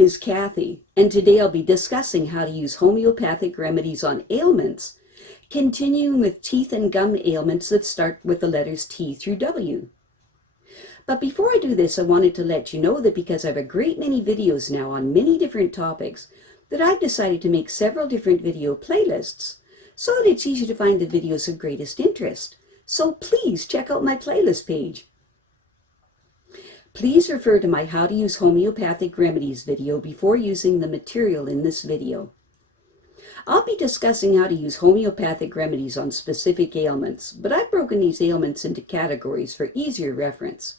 name is Kathy, and today I'll be discussing how to use homeopathic remedies on ailments, continuing with teeth and gum ailments that start with the letters T through W. But before I do this, I wanted to let you know that because I have a great many videos now on many different topics, that I've decided to make several different video playlists so that it's easy to find the videos of greatest interest. So please check out my playlist page. Please refer to my How to Use Homeopathic Remedies video before using the material in this video. I'll be discussing how to use homeopathic remedies on specific ailments, but I've broken these ailments into categories for easier reference.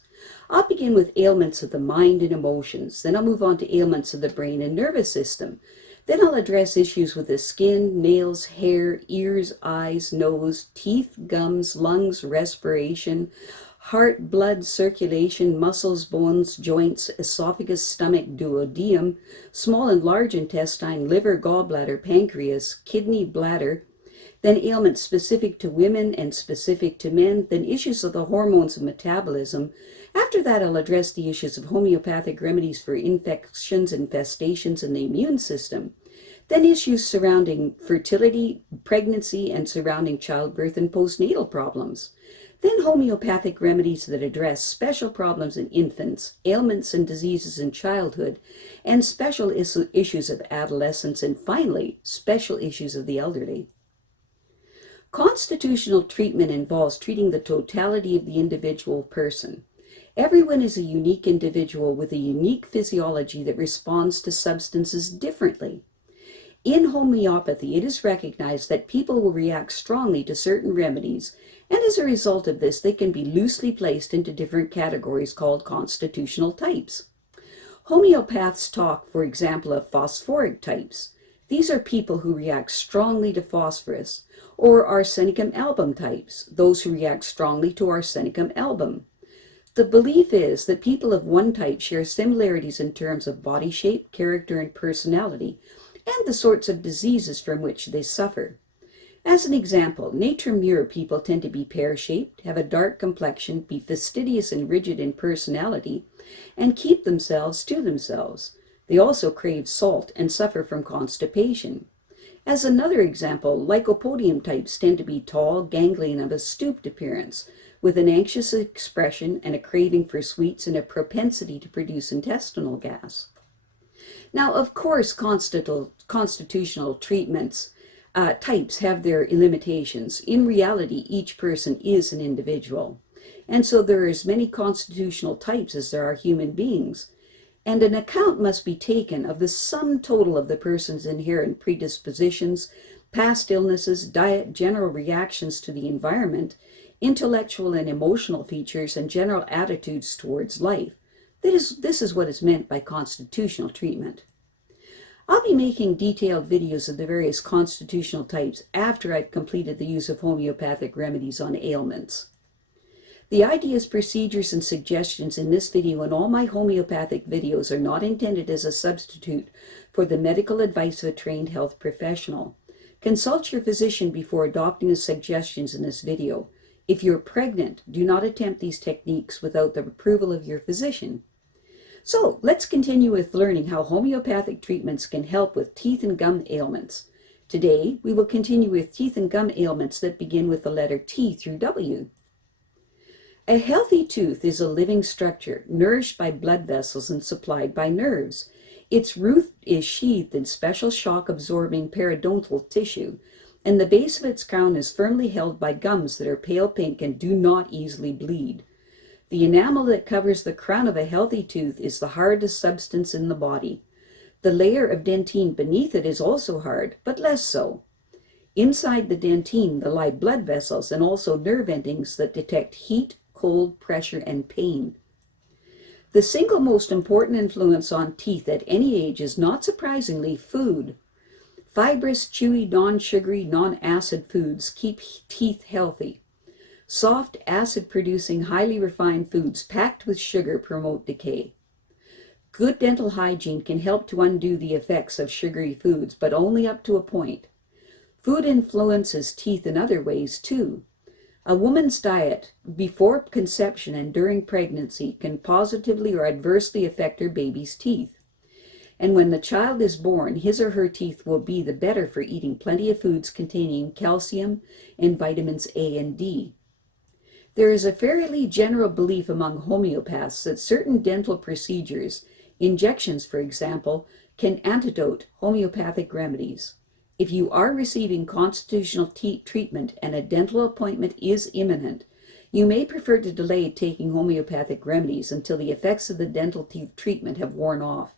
I'll begin with ailments of the mind and emotions, then I'll move on to ailments of the brain and nervous system. Then I'll address issues with the skin, nails, hair, ears, eyes, nose, teeth, gums, lungs, respiration, heart, blood, circulation, muscles, bones, joints, esophagus, stomach, duodenum, small and large intestine, liver, gallbladder, pancreas, kidney, bladder, then ailments specific to women and specific to men, then issues of the hormones and metabolism. After that, I'll address the issues of homeopathic remedies for infections, infestations, and the immune system. Then issues surrounding fertility, pregnancy, and surrounding childbirth and postnatal problems. Then homeopathic remedies that address special problems in infants, ailments and diseases in childhood, and special issues of adolescence, and finally, special issues of the elderly. Constitutional treatment involves treating the totality of the individual person. Everyone is a unique individual with a unique physiology that responds to substances differently. In homeopathy, it is recognized that people will react strongly to certain remedies, and as a result of this, they can be loosely placed into different categories called constitutional types. Homeopaths talk, for example, of phosphoric types. These are people who react strongly to phosphorus, or arsenicum album types, those who react strongly to arsenicum album. The belief is that people of one type share similarities in terms of body shape, character, and personality, and the sorts of diseases from which they suffer. As an example, nature-mirror people tend to be pear-shaped, have a dark complexion, be fastidious and rigid in personality, and keep themselves to themselves. They also crave salt and suffer from constipation. As another example, lycopodium types tend to be tall, ganglion, of a stooped appearance, with an anxious expression and a craving for sweets and a propensity to produce intestinal gas. Now, of course, constitutional treatments types have their limitations. In reality, each person is an individual, and so there are as many constitutional types as there are human beings. And an account must be taken of the sum total of the person's inherent predispositions, past illnesses, diet, general reactions to the environment, intellectual and emotional features, and general attitudes towards life. This is what is meant by constitutional treatment. I'll be making detailed videos of the various constitutional types after I've completed the use of homeopathic remedies on ailments. The ideas, procedures, and suggestions in this video and all my homeopathic videos are not intended as a substitute for the medical advice of a trained health professional. Consult your physician before adopting the suggestions in this video. If you're pregnant, do not attempt these techniques without the approval of your physician. So let's continue with learning how homeopathic treatments can help with teeth and gum ailments. Today, we will continue with teeth and gum ailments that begin with the letter T through W. A healthy tooth is a living structure, nourished by blood vessels and supplied by nerves. Its root is sheathed in special shock-absorbing periodontal tissue, and the base of its crown is firmly held by gums that are pale pink and do not easily bleed. The enamel that covers the crown of a healthy tooth is the hardest substance in the body. The layer of dentine beneath it is also hard, but less so. Inside the dentine lie blood vessels and also nerve endings that detect heat, cold, pressure, and pain. The single most important influence on teeth at any age is, not surprisingly, food. Fibrous, chewy, non-sugary, non-acid foods keep teeth healthy. Soft, acid-producing, highly refined foods packed with sugar promote decay. Good dental hygiene can help to undo the effects of sugary foods, but only up to a point. Food influences teeth in other ways, too. A woman's diet before conception and during pregnancy can positively or adversely affect her baby's teeth. and when the child is born, his or her teeth will be the better for eating plenty of foods containing calcium and vitamins A and D. There is a fairly general belief among homeopaths that certain dental procedures, injections for example, can antidote homeopathic remedies. If you are receiving constitutional treatment and a dental appointment is imminent, you may prefer to delay taking homeopathic remedies until the effects of the dental teeth treatment have worn off.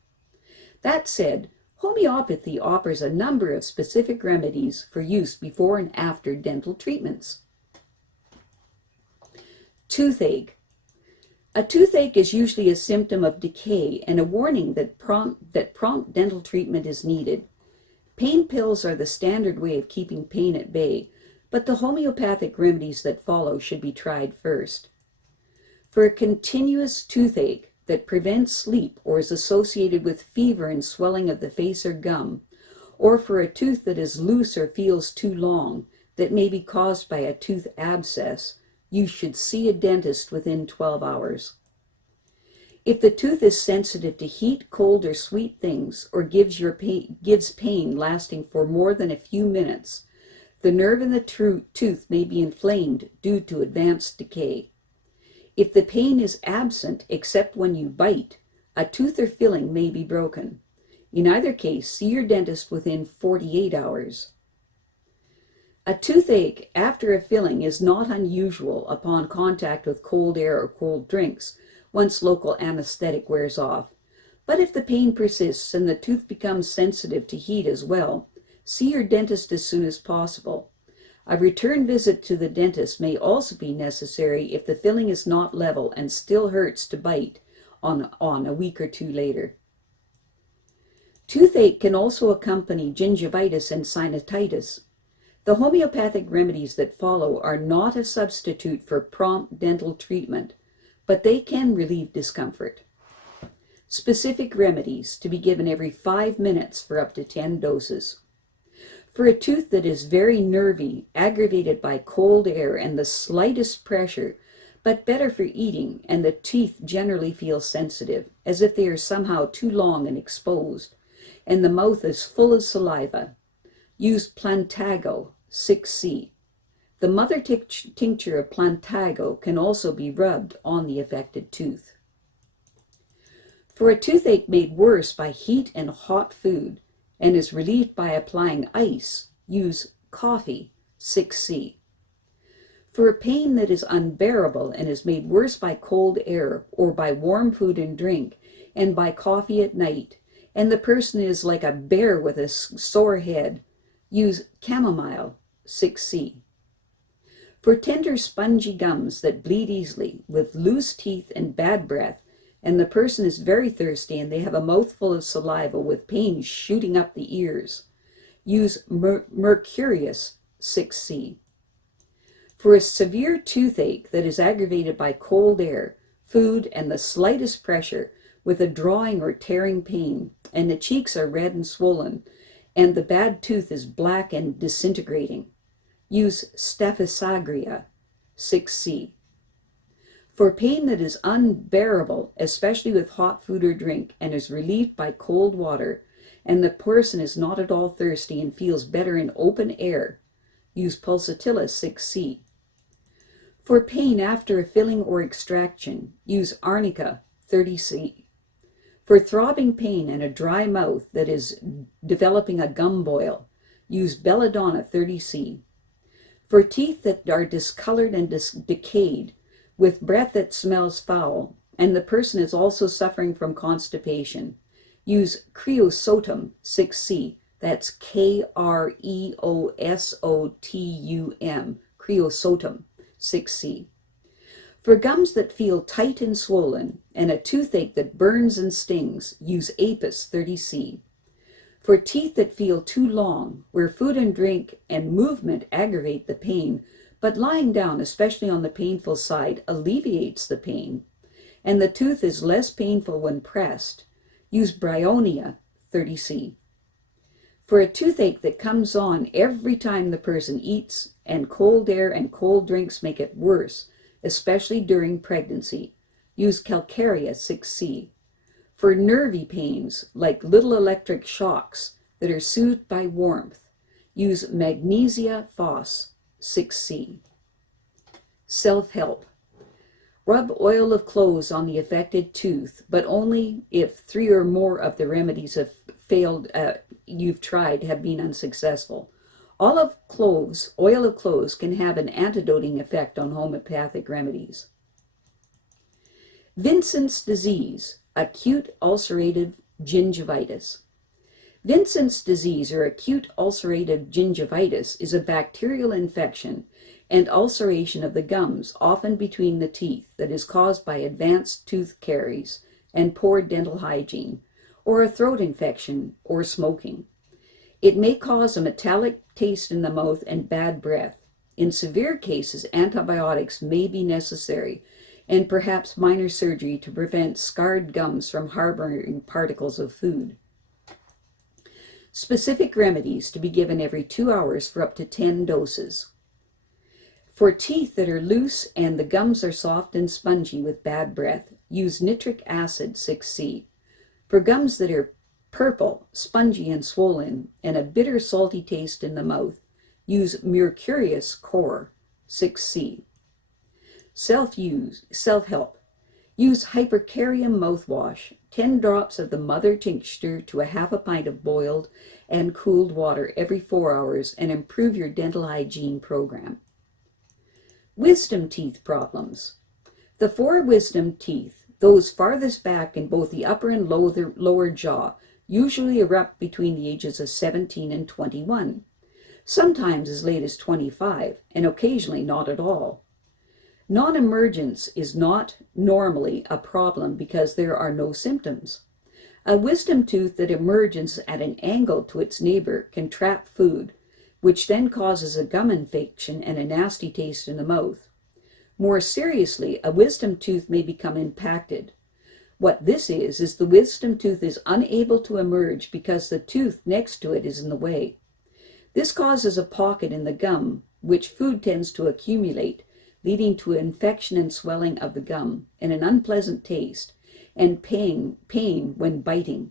That said, homeopathy offers a number of specific remedies for use before and after dental treatments. Toothache. A toothache is usually a symptom of decay and a warning that prompt dental treatment is needed. Pain pills are the standard way of keeping pain at bay, but the homeopathic remedies that follow should be tried first. For a continuous toothache that prevents sleep or is associated with fever and swelling of the face or gum, or for a tooth that is loose or feels too long that may be caused by a tooth abscess, you should see a dentist within 12 hours. If the tooth is sensitive to heat, cold, or sweet things, or gives pain lasting for more than a few minutes, the nerve in the tooth may be inflamed due to advanced decay. If the pain is absent except when you bite, a tooth or filling may be broken. In either case, see your dentist within 48 hours. A toothache after a filling is not unusual upon contact with cold air or cold drinks once local anesthetic wears off. But if the pain persists and the tooth becomes sensitive to heat as well, see your dentist as soon as possible. A return visit to the dentist may also be necessary if the filling is not level and still hurts to bite on a week or two later. Toothache can also accompany gingivitis and sinusitis. The homeopathic remedies that follow are not a substitute for prompt dental treatment, but they can relieve discomfort. Specific remedies to be given every 5 minutes for up to 10 doses. For a tooth that is very nervy, aggravated by cold air and the slightest pressure, but better for eating, and the teeth generally feel sensitive, as if they are somehow too long and exposed, and the mouth is full of saliva, use Plantago 6C. The mother tincture of Plantago can also be rubbed on the affected tooth. For a toothache made worse by heat and hot food and is relieved by applying ice, use Coffea 6C. For a pain that is unbearable and is made worse by cold air or by warm food and drink and by coffee at night, and the person is like a bear with a sore head, use Chamomilla 6C. For tender spongy gums that bleed easily, with loose teeth and bad breath, and the person is very thirsty and they have a mouthful of saliva with pain shooting up the ears, use Mercurius 6C. For a severe toothache that is aggravated by cold air, food, and the slightest pressure, with a drawing or tearing pain, and the cheeks are red and swollen, and the bad tooth is black and disintegrating, use Staphisagra 6C. For pain that is unbearable, especially with hot food or drink, and is relieved by cold water, and the person is not at all thirsty and feels better in open air, use Pulsatilla 6C. For pain after a filling or extraction, use Arnica 30C. For throbbing pain and a dry mouth that is developing a gum boil, use Belladonna 30C. For teeth that are discolored and decayed, with breath that smells foul, and the person is also suffering from constipation, use Kreosotum 6C. That's Kreosotum, Kreosotum 6C. For gums that feel tight and swollen, and a toothache that burns and stings, use Apis 30C. For teeth that feel too long, where food and drink and movement aggravate the pain, but lying down, especially on the painful side, alleviates the pain, and the tooth is less painful when pressed, use Bryonia 30C. For a toothache that comes on every time the person eats, and cold air and cold drinks make it worse, especially during pregnancy, use Calcarea 6C. For nervy pains, like little electric shocks that are soothed by warmth, use Magnesia Phos 6C. Self-help. Rub oil of cloves on the affected tooth, but only if 3 or more of the remedies you've tried have been unsuccessful. Oil of cloves can have an antidoting effect on homeopathic remedies. Vincent's disease, acute ulcerative gingivitis. Vincent's disease, or acute ulcerative gingivitis, is a bacterial infection and ulceration of the gums, often between the teeth, that is caused by advanced tooth caries and poor dental hygiene, or a throat infection, or smoking. It may cause a metallic taste in the mouth and bad breath. In severe cases, antibiotics may be necessary, and perhaps minor surgery to prevent scarred gums from harboring particles of food. Specific remedies to be given every 2 hours for up to 10 doses. For teeth that are loose and the gums are soft and spongy with bad breath, use Nitric Acid 6C. For gums that are purple, spongy and swollen, and a bitter salty taste in the mouth, use Mercurius Corr 6C. Self-help. Use Hypercarium mouthwash, 10 drops of the mother tincture to a half a pint of boiled and cooled water every 4 hours, and improve your dental hygiene program. Wisdom teeth problems. The 4 wisdom teeth, those farthest back in both the upper and lower jaw, usually erupt between the ages of 17 and 21, sometimes as late as 25, and occasionally not at all. Non-emergence is not normally a problem because there are no symptoms. A wisdom tooth that emerges at an angle to its neighbor can trap food, which then causes a gum infection and a nasty taste in the mouth. More seriously, a wisdom tooth may become impacted. What this is the wisdom tooth is unable to emerge because the tooth next to it is in the way. This causes a pocket in the gum, which food tends to accumulate, leading to infection and swelling of the gum, and an unpleasant taste, and pain when biting.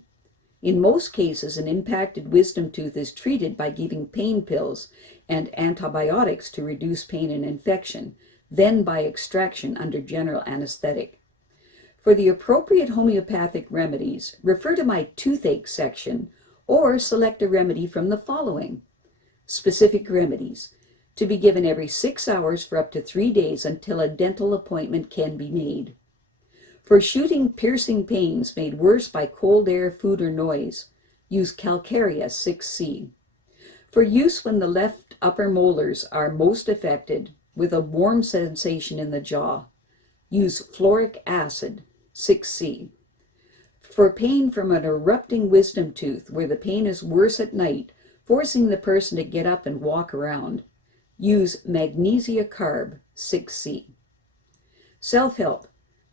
In most cases, an impacted wisdom tooth is treated by giving pain pills and antibiotics to reduce pain and infection, then by extraction under general anesthetic. For the appropriate homeopathic remedies, refer to my toothache section or select a remedy from the following. Specific remedies, to be given every 6 hours for up to 3 days until a dental appointment can be made. For shooting, piercing pains made worse by cold air, food, or noise, use Calcarea 6C. For use when the left upper molars are most affected with a warm sensation in the jaw, use Fluoric Acid 6C. For pain from an erupting wisdom tooth where the pain is worse at night, forcing the person to get up and walk around, use Magnesia Carb 6C. Self-help.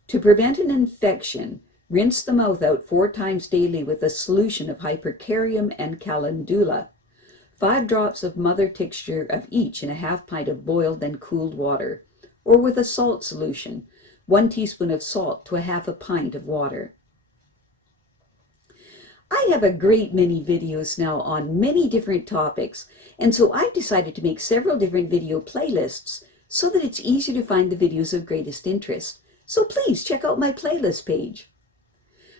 To prevent an infection, rinse the mouth out 4 times daily with a solution of Hypercarium and Calendula, 5 drops of mother tincture of each in a half pint of boiled and cooled water, or with a salt solution, 1 teaspoon of salt to a half a pint of water. I have a great many videos now on many different topics, and so I've decided to make several different video playlists so that it's easier to find the videos of greatest interest. So please check out my playlist page.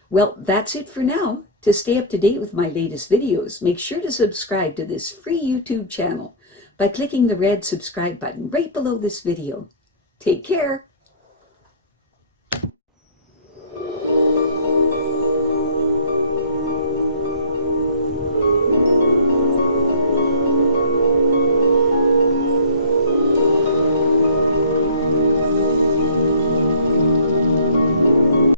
Well, that's it for now. To stay up to date with my latest videos, make sure to subscribe to this free YouTube channel by clicking the red subscribe button right below this video. Take care.